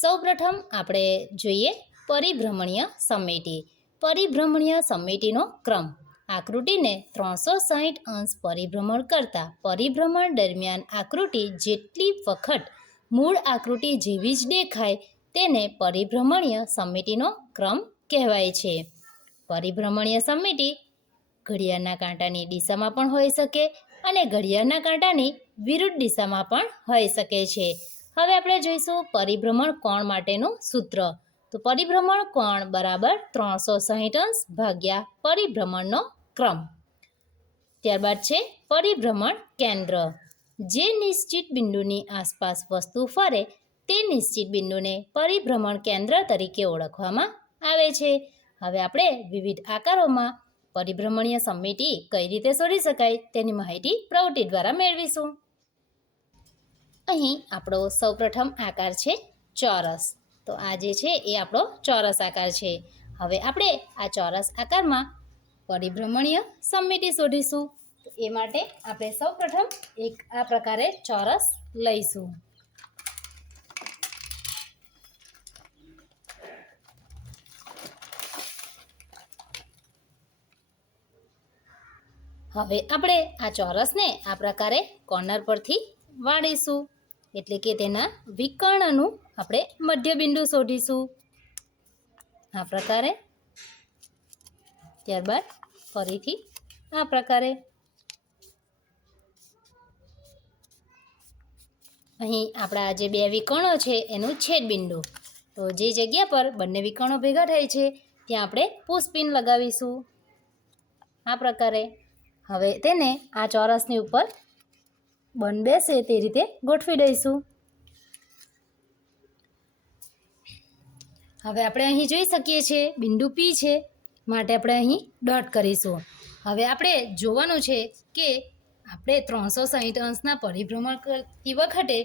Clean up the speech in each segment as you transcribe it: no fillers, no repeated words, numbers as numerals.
સૌપ્રથમ આપણે જોઈએ પરિભ્રમણીય સમમિતિ. પરિભ્રમણીય સમમિતિનો ક્રમ. આકૃતિને 360 અંશ પરિભ્રમણ કરતા પરિભ્રમણ દરમિયાન આકૃતિ જેટલી વખત મૂળ આકૃતિ જેવી જ દેખાય તેને પરિભ્રમણીય સમમિતિનો ક્રમ કહેવાય છે. પરિભ્રમણીય સમમિતિ ઘડિયાળના કાંટાની દિશામાં પણ હોઈ શકે અને ઘડિયાળના કાંટાની વિરુદ્ધ દિશામાં પણ હોઈ શકે છે. હવે આપણે જોઈશું પરિભ્રમણ કોણ માટેનું સૂત્ર. તો પરિભ્રમણ કોણ બરાબર 360 અંશ ભાગ્યા પરિભ્રમણનો ક્રમ. ત્યારબાદ છે પરિભ્રમણ કેન્દ્ર. જે નિશ્ચિત બિંદુની આસપાસ વસ્તુ ફરે તે નિશ્ચિત બિંદુને પરિભ્રમણ કેન્દ્ર તરીકે ઓળખવામાં આવે છે. હવે આપણે વિવિધ આકારોમાં પરિભ્રમણીય સમમિતિ કઈ રીતે શોધી શકાય તેની માહિતી પ્રવૃત્તિ દ્વારા મેળવીશું. અહીં આપણો સૌપ્રથમ આકાર છે ચોરસ. તો આ જે છે એ આપણો ચોરસ આકાર છે. હવે આપણે આ ચોરસ આકારમાં પરિભ્રમણીય સમમિતિ શોધીશું. તો એ માટે આપણે સૌપ્રથમ એક આ પ્રકારે ચોરસ લઈશું. હવે આપણે આ ચોરસને આ પ્રકારે કોર્નર પરથી વાળીશું, એટલે કે તેના વિકર્ણનું આપણે મધ્યબિંદુ શોધીશું આ પ્રકારે. ત્યારબાદ ફરીથી આ પ્રકારે. અહીં આપણા જે બે વિકર્ણો છે એનું છેદબિંદુ. તો જે જગ્યા પર બંને વિકર્ણો ભેગા થાય છે ત્યાં આપણે પુષપિન લગાવીશું આ પ્રકારે. હવે તેને આ ચોરસની ઉપર બંધ બેસે તે રીતે ગોઠવી દઈશું. હવે આપણે અહીં જોઈ શકીએ છીએ બિંદુ P છે, માટે આપણે અહીં ડોટ કરીશું. હવે આપણે જોવાનું છે કે આપણે 360 અંશના પરિભ્રમણ કરતી વખતે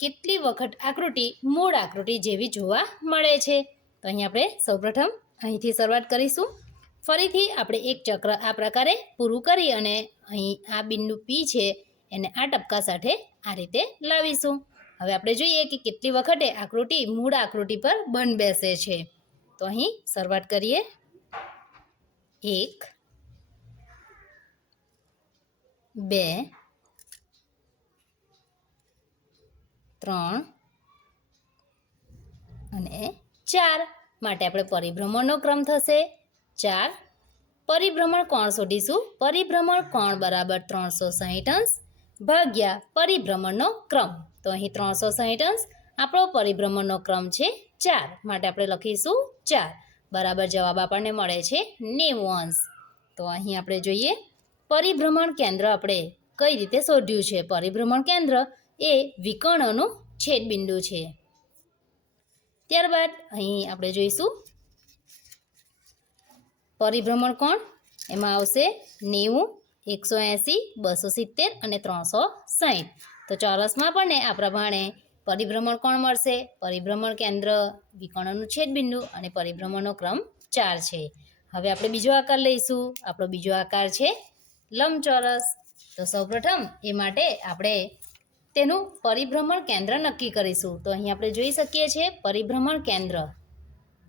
કેટલી વખત આકૃતિ મૂળ આકૃતિ જેવી જોવા મળે છે. તો અહીં આપણે સૌપ્રથમ અહીંથી શરૂઆત કરીશું. ફરીથી આપણે એક ચક્ર આ પ્રકારે પૂરું કરી અને અહીં આ બિંદુ P છે એને આ ટપકા સાથે આ રીતે લાવીશું. હવે આપણે જોઈએ કે કેટલી વખતે આકૃતિ મૂળ આકૃતિ પર બંધ બેસે છે. તો અહીં શરૂઆત કરીએ. 1 2 3 અને 4 માટે આપણે પરિભ્રમણનો ક્રમ થશે 4. પરિભ્રમણ કોણ શોધીશું. પરિભ્રમણ કોણ બરાબર 360 અંશ ભાગ્યા પરિભ્રમણનો ક્રમ. તો અહીં 360 અંશ આપણો પરિભ્રમણનો ક્રમ છે 4, માટે આપણે લખીશું 4 બરાબર જવાબ આપણને મળે છે 90 અંશ. તો અહીં આપણે જોઈએ પરિભ્રમણ કેન્દ્ર આપણે કઈ રીતે શોધ્યું છે. પરિભ્રમણ કેન્દ્ર એ વિકર્ણનું છેદબિંદુ છે. ત્યારબાદ અહીં આપણે જોઈશું પરિભ્રમણ કોણ. એમાં આવશે 90, 180, 270 અને 360. તો ચોરસમાં આપણને આ પ્રમાણે પરિભ્રમણ કોણ મળશે. પરિભ્રમણ કેન્દ્ર, વિકર્ણનું છેદબિંદુ અને પરિભ્રમણનો ક્રમ 4 છે. હવે આપણે બીજો આકાર લઈશું. આપણો બીજો આકાર છે લંબચોરસ. તો સૌપ્રથમ એ માટે આપણે તેનું પરિભ્રમણ કેન્દ્ર નક્કી કરીશું. તો અહીં આપણે જોઈ શકીએ છીએ પરિભ્રમણ કેન્દ્ર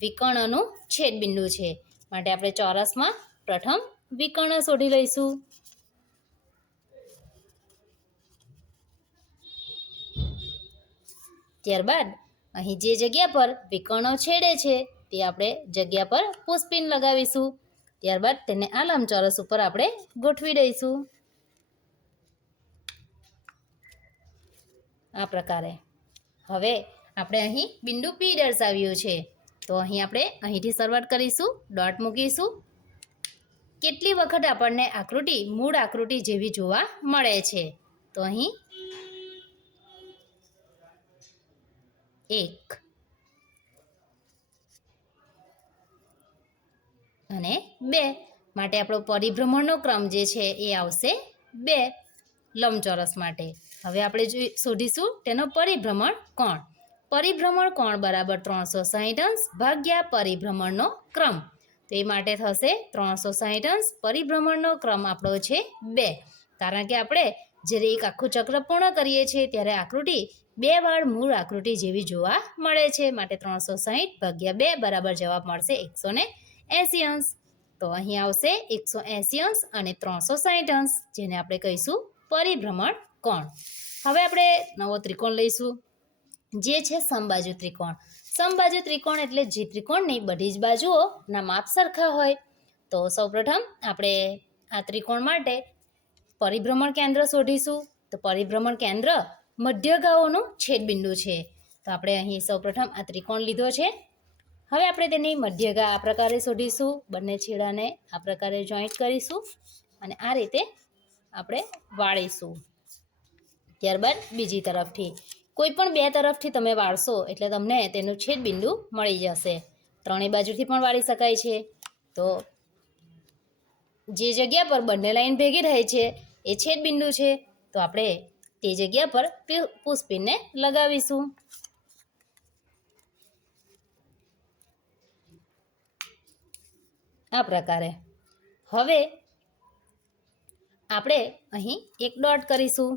વિકર્ણનું છેદબિંદુ છે, માટે આપણે ચોરસમાં પ્રથમ વિકર્ણ શોધી લઈશું. ત્યારબાદ અહીં જે જગ્યા પર વિકર્ણો છેડે છે તે આપણે જગ્યા પર પુષપિન લગાવીશું. ત્યારબાદ તેને આ લંબચોરસ ઉપર આપણે ગોઠવી દઈશું આ પ્રકારે. હવે આપણે અહીં બિંદુ P દર્શાવ્યું છે. તો અહીં આપણે અહીંથી શરૂઆત કરીશું, ડોટ મૂકીશું. કેટલી વખત આપણને આકૃતિ મૂળ આકૃતિ જેવી જોવા મળે છે. તો અહીં 1 અને 2 માટે આપણો પરિભ્રમણનો ક્રમ જે છે એ આવશે 2 લંબચોરસ માટે. હવે આપણે શોધીશું તેનો પરિભ્રમણ કોણ. પરિભ્રમણ કોણ બરાબર 360 અંશ ભાગ્યા પરિભ્રમણનો ક્રમ. તો એ માટે થશે 360 અંશ પરિભ્રમણનો ક્રમ આપણો છે 2, કારણ કે આપણે જ્યારે એક આખું ચક્ર પૂર્ણ કરીએ છીએ ત્યારે આકૃતિ 2 વાર મૂળ આકૃતિ જેવી જોવા મળે છે. માટે 360 ભાગ્યા 2 બરાબર જવાબ મળશે 180 અંશ. તો અહીં આવશે 180 અંશ અને 360 અંશ, જેને આપણે કહીશું પરિભ્રમણ કોણ. હવે આપણે નવો ત્રિકોણ લઈશું, જે છે સમબાજુ ત્રિકોણ. સમબાજુ ત્રિકોણ એટલે જે ત્રિકોણની બધી જ બાજુઓના માપ સરખા હોય. તો સૌપ્રથમ આપણે આ ત્રિકોણ માટે પરિભ્રમણ કેન્દ્ર શોધીશું. તો પરિભ્રમણ કેન્દ્ર મધ્યગાઓનું છેદબિંદુ છે. તો આપણે અહીં સૌપ્રથમ આ ત્રિકોણ લીધો છે. હવે આપણે તેની મધ્યગા આ પ્રકારે શોધીશું. બંને છેડાને આ પ્રકારે જોઈન્ટ કરીશું અને આ રીતે આપણે વાળીશું. ત્યારબાદ બીજી તરફથી કોઈ પણ 2 તરફથી તમે વાળશો એટલે તમને તેનું છેદબિંદુ મળી જશે. ત્રણેય બાજુથી પણ વાળી શકાય છે. તો જે જગ્યા પર બંને લાઈન ભેગી રહે છે એ છેદબિંદુ છે. તો આપણે તે જગ્યા પર પુષ્પિનને લગાવીશું. આ પ્રકારે. હવે આપણે અહીં એક ડોટ કરીશું.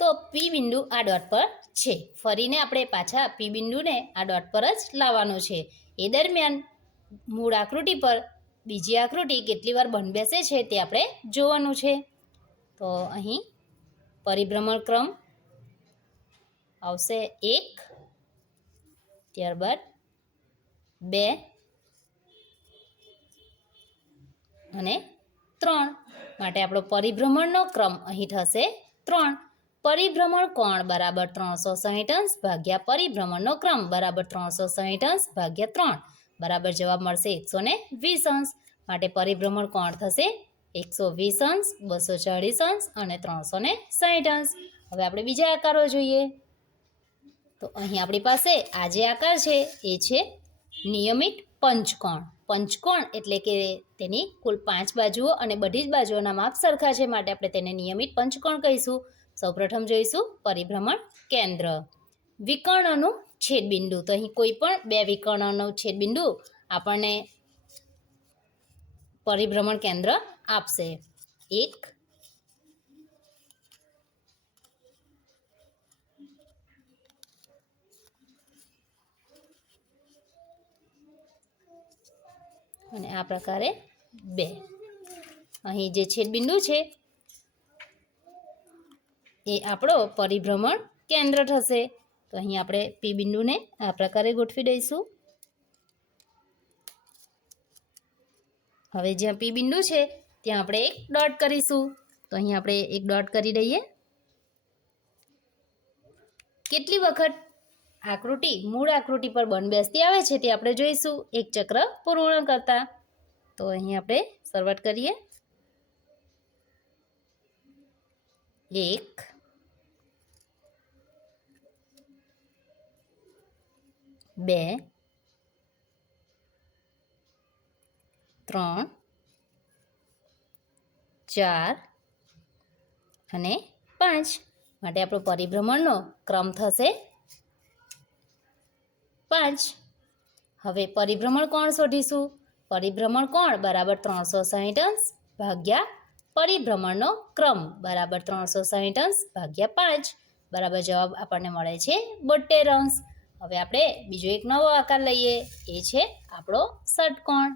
તો પી બિંદુ આ ડોટ પર છે. ફરીને આપણે પાછા પી બિંદુને આ ડોટ પર જ લાવવાનું છે. એ દરમિયાન મૂળ આકૃતિ પર બીજી આકૃતિ કેટલી વાર બંધ બેસે છે તે આપણે જોવાનું છે. તો અહીં પરિભ્રમણ ક્રમ આવશે 1, ત્યારબાદ 2 અને 3. માટે આપણો પરિભ્રમણનો ક્રમ અહીં થશે 3. પરિભ્રમણ કોણ બરાબર 360 અંશ ભાગ્યા પરિભ્રમણનો ક્રમ બરાબર 360 અંશ ભાગ્યા 3 બરાબર જવાબ મળશે 120 અંશ. માટે પરિભ્રમણ કોણ થશે 120 અંશ, 240 અંશ અને 360 અંશ. હવે આપણે બીજા આકારો જોઈએ. તો અહીં આપણી પાસે આ જે આકાર છે એ છે નિયમિત પંચકોણ. પંચકોણ એટલે કે તેની કુલ 5 બાજુઓ અને બધી જ બાજુઓના માપ સરખા છે. માટે આપણે તેને નિયમિત પંચકોણ કહીશું. સૌપ્રથમ જોઈશું પરિભ્રમણ કેન્દ્ર. વિકર્ણનું છેદબિંદુ. તો અહીં કોઈ પણ 2 વિકર્ણનું છેદબિંદુ આપણને પરિભ્રમણ કેન્દ્ર આપશે. 1 અને આ પ્રકારે 2. અહીં જે છેદબિંદુ છે એ આપણો પરિભ્રમણ કેન્દ્ર થશે. તો અહીં આપણે પી બિંદુને આ પ્રકારે ગોઠવી દઈશું. હવે જ્યાં પી બિંદુ છે ત્યાં આપણે એક ડોટ કરીશું. તો અહીં આપણે એક ડોટ કરી દઈએ. કેટલી વખત આકૃતિ મૂળ આકૃતિ પર બંધ બેસતી આવે છે તે આપણે જોઈશું એક ચક્ર પૂર્ણ કરતા. તો અહીં આપણે શરૂઆત કરીએ. 1, 2, 3, 4 અને 5. માટે આપણો પરિભ્રમણનો ક્રમ થશે 5. હવે પરિભ્રમણ કોણ શોધીશું. પરિભ્રમણ કોણ બરાબર 360 અંશ ભાગ્યા પરિભ્રમણનો ક્રમ બરાબર 360 અંશ ભાગ્યા 5 બરાબર જવાબ આપણને મળે છે 72 અંશ. હવે આપણે બીજો એક નવો આકાર લઈએ. એ છે આપણો ષટકોણ.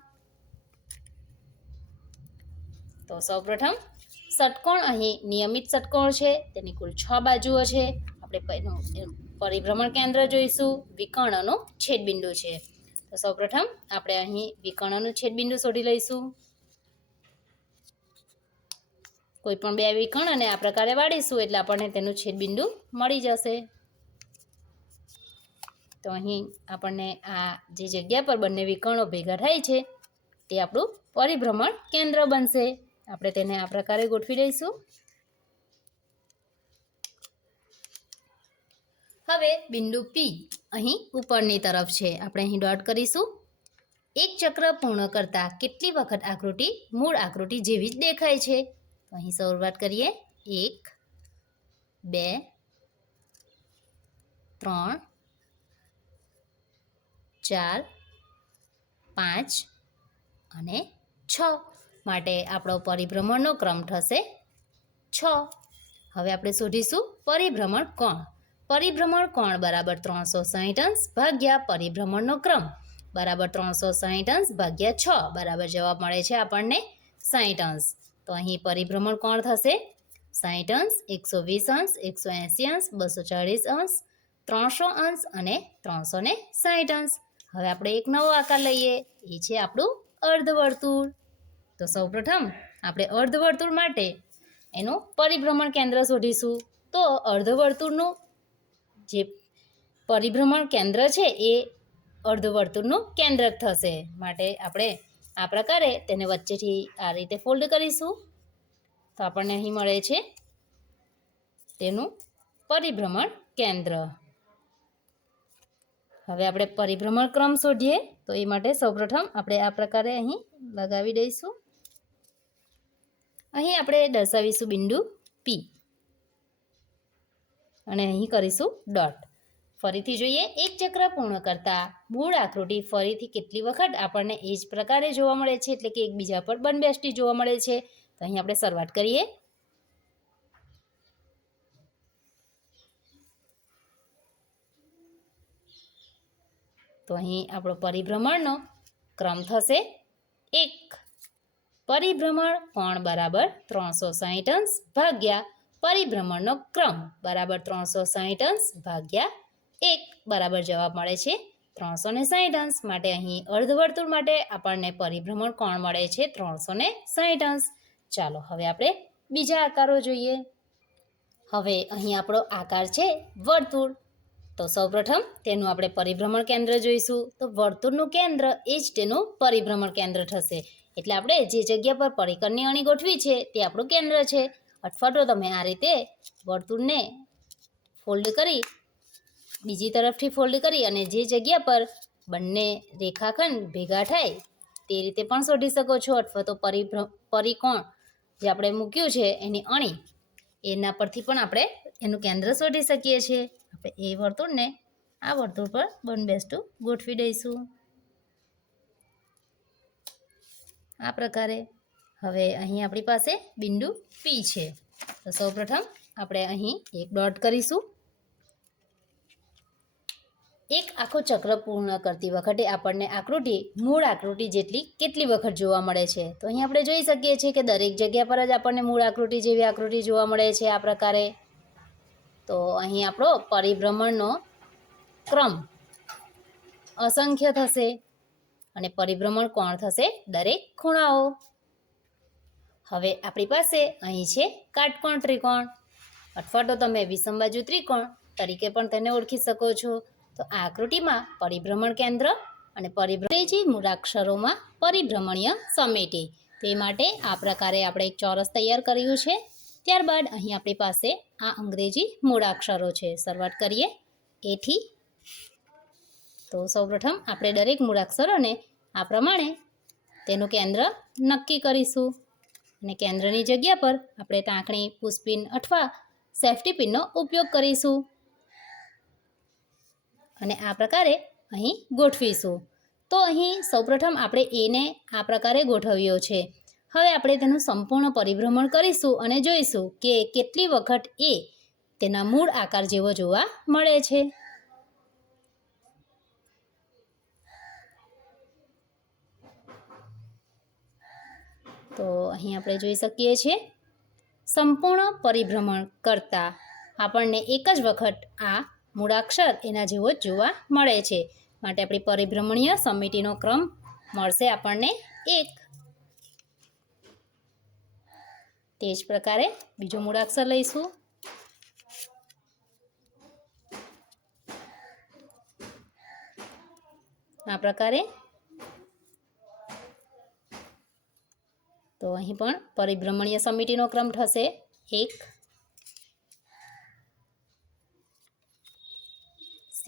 તો સૌપ્રથમ ષટકોણ અહીં નિયમિત ષટકોણ છે. તેની કુલ 6 બાજુઓ છે. આપણે પરિભ્રમણ કેન્દ્ર જોઈશું. વિકર્ણનું છેદબિંદુ છે. તો સૌપ્રથમ આપણે અહીં વિકર્ણનું છેદબિંદુ શોધી લઈશું. કોઈ પણ 2 વિકર્ણ અને આ પ્રકારે વાળીશું એટલે આપણને તેનું છેદબિંદુ મળી જશે. તો અહીં આપણને આ જે જગ્યા પર બંને વિકર્ણો ભેગા થાય છે તે આપણું પરિભ્રમણ કેન્દ્ર બનશે. આપણે તેને આ પ્રકારે ગોઠવી દઈશું. હવે બિંદુ પી અહીં ઉપરની તરફ છે. આપણે અહીં ડોટ કરીશું. એક ચક્ર પૂર્ણ કરતા કેટલી વખત આકૃતિ મૂળ આકૃતિ જેવી જ દેખાય છે. તો અહીં શરૂઆત કરીએ. 1, 2, 3, 4, 5 અને 6. માટે આપણો પરિભ્રમણનો ક્રમ થશે 6. હવે આપણે શોધીશું પરિભ્રમણ કોણ. પરિભ્રમણ કોણ બરાબર 360 અંશ ભાગ્યા પરિભ્રમણનો ક્રમ બરાબર 360 અંશ ભાગ્યા 6 બરાબર જવાબ મળે છે આપણને 60 અંશ. તો અહીં પરિભ્રમણ કોણ થશે 60 અંશ, 120 અંશ, 180 અંશ, 240 અંશ, 300 અંશ અને 360 અંશ. હવે આપણે એક નવો આકાર લઈએ, એ છે આપણું અર્ધવર્તુળ. તો સૌપ્રથમ આપણે અર્ધવર્તુળ માટે એનું પરિભ્રમણ કેન્દ્ર શોધીશું. તો અર્ધવર્તુળનું જે પરિભ્રમણ કેન્દ્ર છે એ અર્ધવર્તુળનું કેન્દ્રક થશે. માટે આપણે આ પ્રકારે તેને વચ્ચેથી આ રીતે ફોલ્ડ કરીશું. તો આપણને અહીં મળે છે તેનું પરિભ્રમણ કેન્દ્ર. હવે આપણે પરિભ્રમણ ક્રમ શોધીએ. તો એ માટે સૌપ્રથમ આપણે આ પ્રકારે અહીં લગાવી દઈશું. અહીં આપણે દર્શાવીશું બિંદુ P અને અહીં કરીશું ડોટ. ફરીથી જોઈએ, એક ચક્ર પૂર્ણ કરતા મૂળ આકૃતિ ફરીથી કેટલી વખત આપણને એ જ પ્રકારે જોવા મળે છે, એટલે કે એકબીજા પર બંધબેસતી જોવા મળે છે. તો અહીં આપણે શરૂઆત કરીએ. તો અહીં આપણો પરિભ્રમણનો ક્રમ થશે 1. પરિભ્રમણ કોણ બરાબર 360 અંશ ભાગ્યા પરિભ્રમણનો ક્રમ બરાબર 360 અંશ ભાગ્યા 1 બરાબર જવાબ મળે છે 360 અંશ. માટે અહીં અર્ધવર્તુળ માટે આપણને પરિભ્રમણ કોણ મળે છે 360 અંશ. ચાલો હવે આપણે બીજા આકારો જોઈએ. હવે અહીં આપણો આકાર છે વર્તુળ. તો સૌપ્રથમ તેનું આપણે પરિભ્રમણ કેન્દ્ર જોઈશું. તો વર્તુળનું કેન્દ્ર એ જ તેનું પરિભ્રમણ કેન્દ્ર થશે. એટલે આપણે જે જગ્યા પર પરિકરની અણી ગોઠવી છે તે આપણું કેન્દ્ર છે. અથવા તો તમે આ રીતે વર્તુળને ફોલ્ડ કરી બીજી તરફથી ફોલ્ડ કરી અને જે જગ્યા પર બંને રેખાખંડ ભેગા થાય તે રીતે પણ શોધી શકો છો. અથવા તો પરિકોણ જે આપણે મૂક્યું છે એની અણી એના પરથી પણ આપણે એનું કેન્દ્ર શોધી શકીએ છીએ. આપણે એ વર્તુળને આ વર્તુળ પર બંધબેસતું ગોઠવી દઈશું આ પ્રકારે. હવે અહીં આપણી પાસે બિંદુ P છે. તો સૌપ્રથમ આપણે અહીં એક ડોટ કરીશું. એક આખો ચક્ર પૂર્ણ કરતી વખતે આપણને આકૃતિ મૂળ આકૃતિ જેટલી કેટલી વખત જોવા મળે છે. તો અહીં આપણે જોઈ શકીએ છીએ કે દરેક જગ્યા પર જ આપણને મૂળ આકૃતિ જેવી આકૃતિ જોવા મળે છે આ પ્રકારે. તો અહીં આપણો પરિભ્રમણનો ક્રમ અસંખ્ય થશે અને પરિભ્રમણ કોણ થશે દરેક ખૂણાઓ. હવે આપણી પાસે અહીં છે કાટકોણ ત્રિકોણ, અથવા તો તમે વિષમબાજુ ત્રિકોણ તરીકે પણ તેને ઓળખી શકો છો. તો આ આકૃતિમાં પરિભ્રમણ કેન્દ્ર અને અંગ્રેજી મૂળાક્ષરોમાં પરિભ્રમણીય સમિતિ. તે માટે આ પ્રકારે આપણે એક ચોરસ તૈયાર કર્યું છે. ત્યારબાદ અહીં આપણી પાસે આ અંગ્રેજી મૂળાક્ષરો છે. શરૂઆત કરીએ A થી. તો સૌપ્રથમ આપણે દરેક મૂળાક્ષરોને આ પ્રમાણે તેનું કેન્દ્ર નક્કી કરીશું અને કેન્દ્રની જગ્યા પર આપણે ટાંકણી, પુષ્પિન અથવા સેફ્ટી પિનનો ઉપયોગ કરીશું અને આ પ્રકારે અહીં ગોઠવીશું. તો અહીં સૌપ્રથમ આપણે એને આ પ્રકારે ગોઠવ્યો છે. હવે આપણે તેનું સંપૂર્ણ પરિભ્રમણ કરીશું અને જોઈશું કે કેટલી વખત એ તેના મૂળ આકાર જેવો જોવા મળે છે. તો અહીં આપણે જોઈ શકીએ છીએ સંપૂર્ણ પરિભ્રમણ કરતાં આપણને એક જ વખત આ મૂળાક્ષર એના જેવો જ જોવા મળે છે. માટે આપણી પરિભ્રમણીય સમિતિનો ક્રમ મળશે આપણને 1. તે જ પ્રકારે બીજો મૂળાક્ષર લઈશું. આ પ્રકારે. તો અહીં પણ પરિભ્રમણીય સમિતિનો ક્રમ થશે 1. C.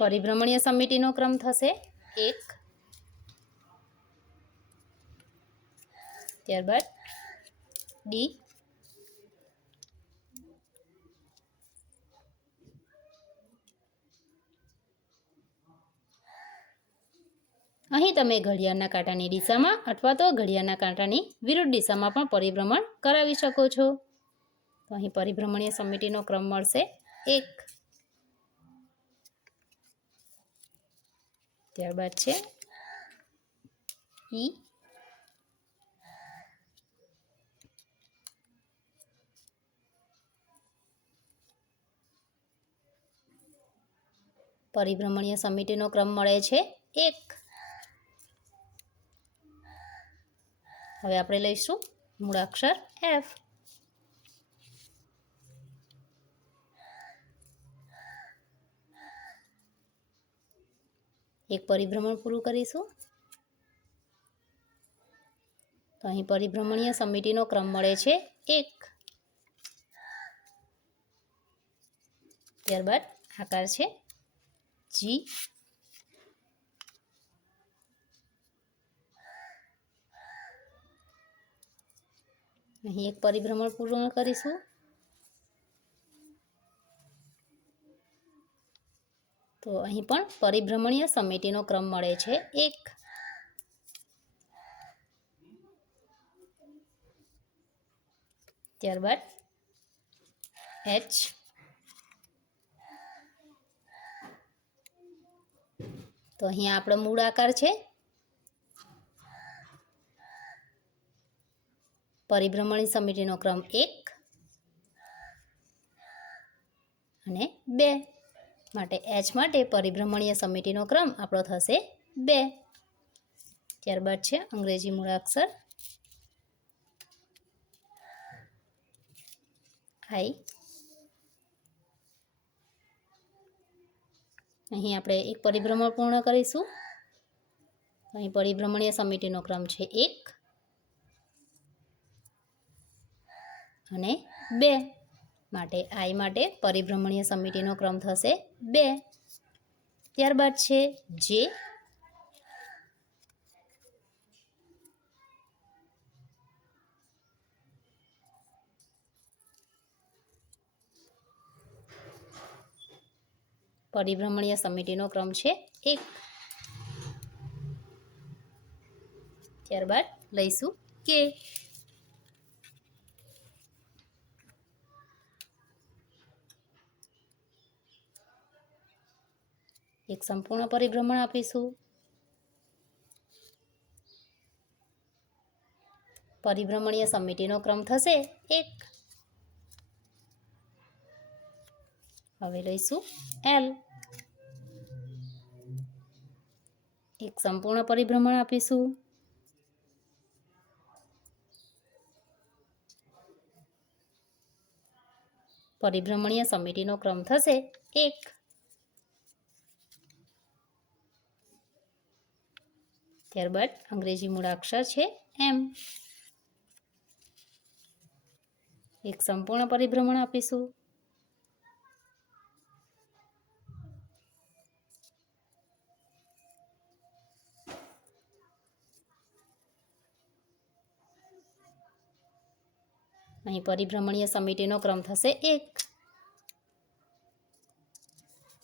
પરિભ્રમણીય સમિતિનો ક્રમ થશે 1. ત્યારબાદ ડી, અહીં તમે ઘડિયાળના કાંટાની દિશામાં અથવા તો ઘડિયાળના કાંટાની વિરુદ્ધ દિશામાં પણ પરિભ્રમણ કરાવી શકો છો. તો અહીં પરિભ્રમણીય સમિતિનો ક્રમ મળશે 1. ત્યારબાદ છે ઈ, પરિભ્રમણીય સમિતિનો ક્રમ મળે છે 1. હવે આપણે લઈશું મૂળાક્ષર એફ. એક પરિભ્રમણ પૂરું કરીશું. તો અહીં પરિભ્રમણીય સમિતિનો ક્રમ મળે છે 1. ત્યારબાદ આકાર છે જી, અહીં એક પરિભ્રમણ પૂર્ણ કરીશું. તો અહીં પણ પરિભ્રમણીય સમિતિનો ક્રમ મળે છે 1. ત્યારબાદ એચ, તો અહીંયા આપણો મૂળ આકાર છે. પરિભ્રમણીય સમિતિનો ક્રમ 1 અને 2 માટે એચ માટે પરિભ્રમણીય સમિતિનો ક્રમ આપણો થશે 2. ત્યારબાદ છે અંગ્રેજી મૂળાક્ષર આઈ. અહીં આપણે એક પરિભ્રમણ પૂર્ણ કરીશું. અહીં પરિભ્રમણીય સમિતિનો ક્રમ છે 1 અને 2 માટે આઈ માટે પરિભ્રમણીય સમિતિનો ક્રમ થશે 2. ત્યારબાદ છે જે, પરિભ્રમણીય સમિતિનો ક્રમ છે 1. ત્યારબાદ લઈશું કે. એક સંપૂર્ણ પરિભ્રમણ આપીશું. પરિભ્રમણીય સમિતિનો ક્રમ થશે 1. હવે લઈશું એલ. એક સંપૂર્ણ પરિભ્રમણ આપીશું. પરિભ્રમણીય સમિતિનો ક્રમ થશે 1. ત્યારબાદ અંગ્રેજી મૂળાક્ષર છે એમ. એક સંપૂર્ણ પરિભ્રમણ આપીશું. અહીં પરિભ્રમણીય સમિતિનો ક્રમ થશે 1.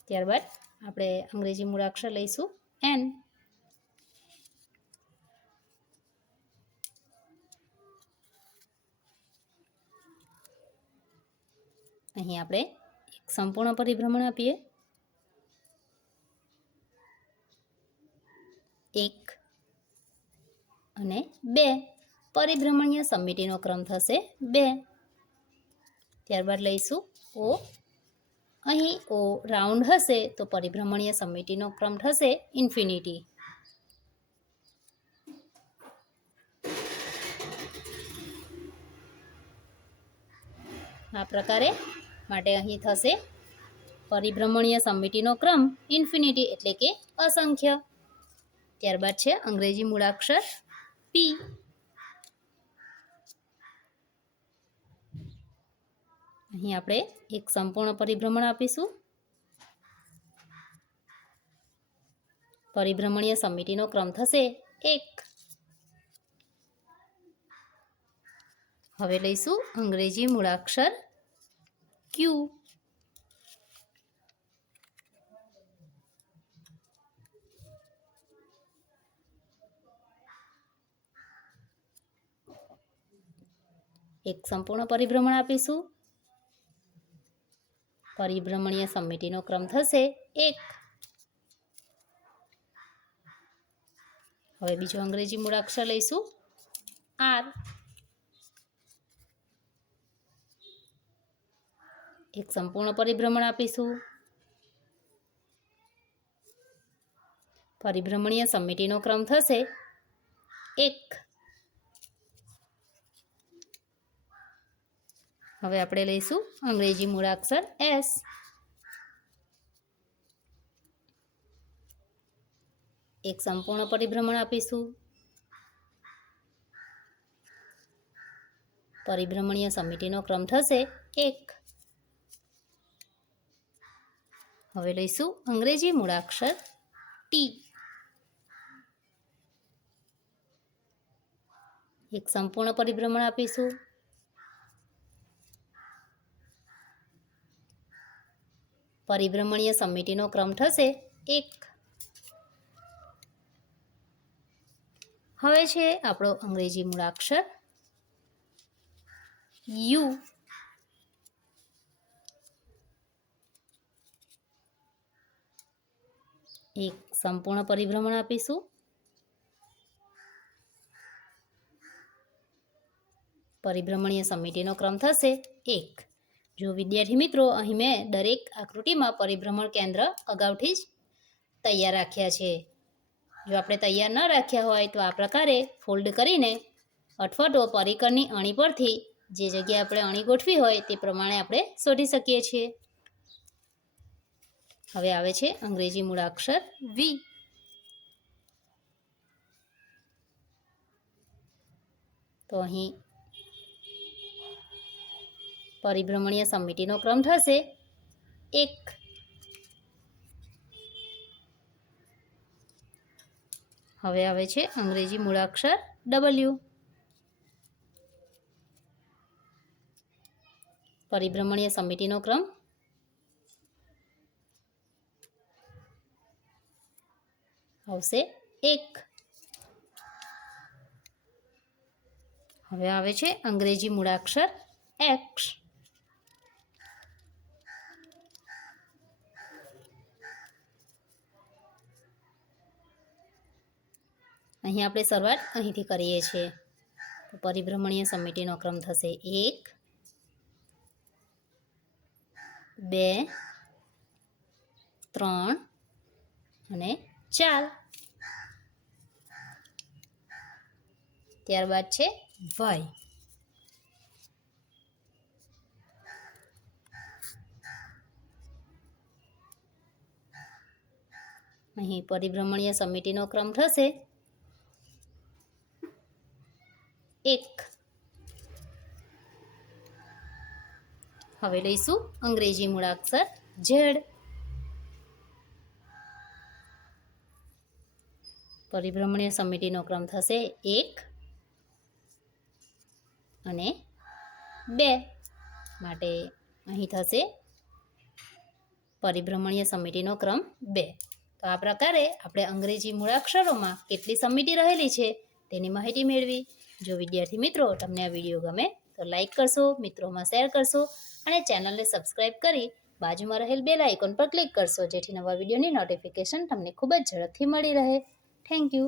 ત્યારબાદ આપણે અંગ્રેજી મૂળાક્ષર લઈશું એન. અહીં આપણે એક સંપૂર્ણ પરિભ્રમણ આપીએ. 1 અને 2 પરિભ્રમણીય સમિતિનો ક્રમ થશે 2. ત્યારબાદ લઈશું ઓ. અહીં ઓ રાઉન્ડ હશે તો પરિભ્રમણીય સમિતિનો ક્રમ થશે ઇન્ફિનિટી. આ પ્રકારે માટે અહીં થશે પરિભ્રમણીય સમિતિનો ક્રમ ઇન્ફિનિટી એટલે કે અસંખ્ય. ત્યારબાદ છે અંગ્રેજી મૂળાક્ષર પી. અહીં આપણે એક સંપૂર્ણ પરિભ્રમણ આપીશું. પરિભ્રમણીય સમિતિનો ક્રમ થશે 1. હવે લઈશું અંગ્રેજી મૂળાક્ષર ક્યુ. એક સંપૂર્ણ પરિભ્રમણ આપીશું. પરિભ્રમણીય સમિતિનો ક્રમ થશે 1. હવે બીજો અંગ્રેજી મૂળાક્ષર લઈશું આર. એક સંપૂર્ણ પરિભ્રમણ આપીશું. પરિભ્રમણીય સમિતિનો ક્રમ થશે 1. હવે આપણે લઈશું અંગ્રેજી મૂળાક્ષર એસ. એક સંપૂર્ણ પરિભ્રમણ આપીશું. પરિભ્રમણીય સમિતિનો ક્રમ થશે 1. હવે લઈશું અંગ્રેજી મૂળાક્ષર ટી. એક સંપૂર્ણ પરિભ્રમણ આપીશું. પરિભ્રમણીય સમિતિનો ક્રમ થશે 1. હવે છે આપણો અંગ્રેજી મૂળાક્ષર યુ. એક સંપૂર્ણ પરિભ્રમણ આપીશું. પરિભ્રમણીય સમિતિનો ક્રમ થશે 1. જો વિદ્યાર્થી મિત્રો, અહીં મેં દરેક આકૃતિમાં પરિભ્રમણ કેન્દ્ર અગાઉથી જ તૈયાર રાખ્યા છે. જો આપણે તૈયાર ન રાખ્યા હોય તો આ પ્રકારે ફોલ્ડ કરીને અથવા તો પરિકરની અણી પરથી જે જગ્યાએ આપણે અણી ગોઠવી હોય તે પ્રમાણે આપણે શોધી શકીએ છીએ. હવે આવે છે અંગ્રેજી મૂળાક્ષર વી. તો અહીં પરિભ્રમણીય સમિતિનો ક્રમ થશે 1. હવે આવે છે અંગ્રેજી મૂળાક્ષર ડબલ્યુ. પરિભ્રમણીય સમિતિનો ક્રમ આવશે 1. હવે આવે છે અંગ્રેજી મૂળાક્ષર એક્સ. અહીં આપણે શરૂઆત અહીંથી કરીએ છીએ. તો પરિભ્રમણીય સમિતિનો ક્રમ થશે 1, 2, 3 અને 4. ત્યારબાદ છે વાય. અહીં પરિભ્રમણીય સમિતિનો ક્રમ થશે 1. હવે લઈશું અંગ્રેજી મૂળાક્ષર ઝેડ. પરિભ્રમણીય સમિતિનો ક્રમ થશે 1 અને 2. માટે અહીં થશે પરિભ્રમણીય સમિતિનો ક્રમ 2. તો આ પ્રકારે આપણે અંગ્રેજી મૂળાક્ષરોમાં કેટલી સમિતિ રહેલી છે તેની માહિતી મેળવી. જો વિદ્યાર્થી મિત્રો તમને આ વિડીયો ગમે તો લાઈક કરશો, મિત્રોમાં શેર કરશો અને ચેનલને સબસ્ક્રાઈબ કરી બાજુમાં રહેલ બેલ આઇકોન પર ક્લિક કરશો, જેથી નવા વિડીયોની નોટિફિકેશન તમને ખૂબ જ ઝડપથી મળી રહે. Thank you.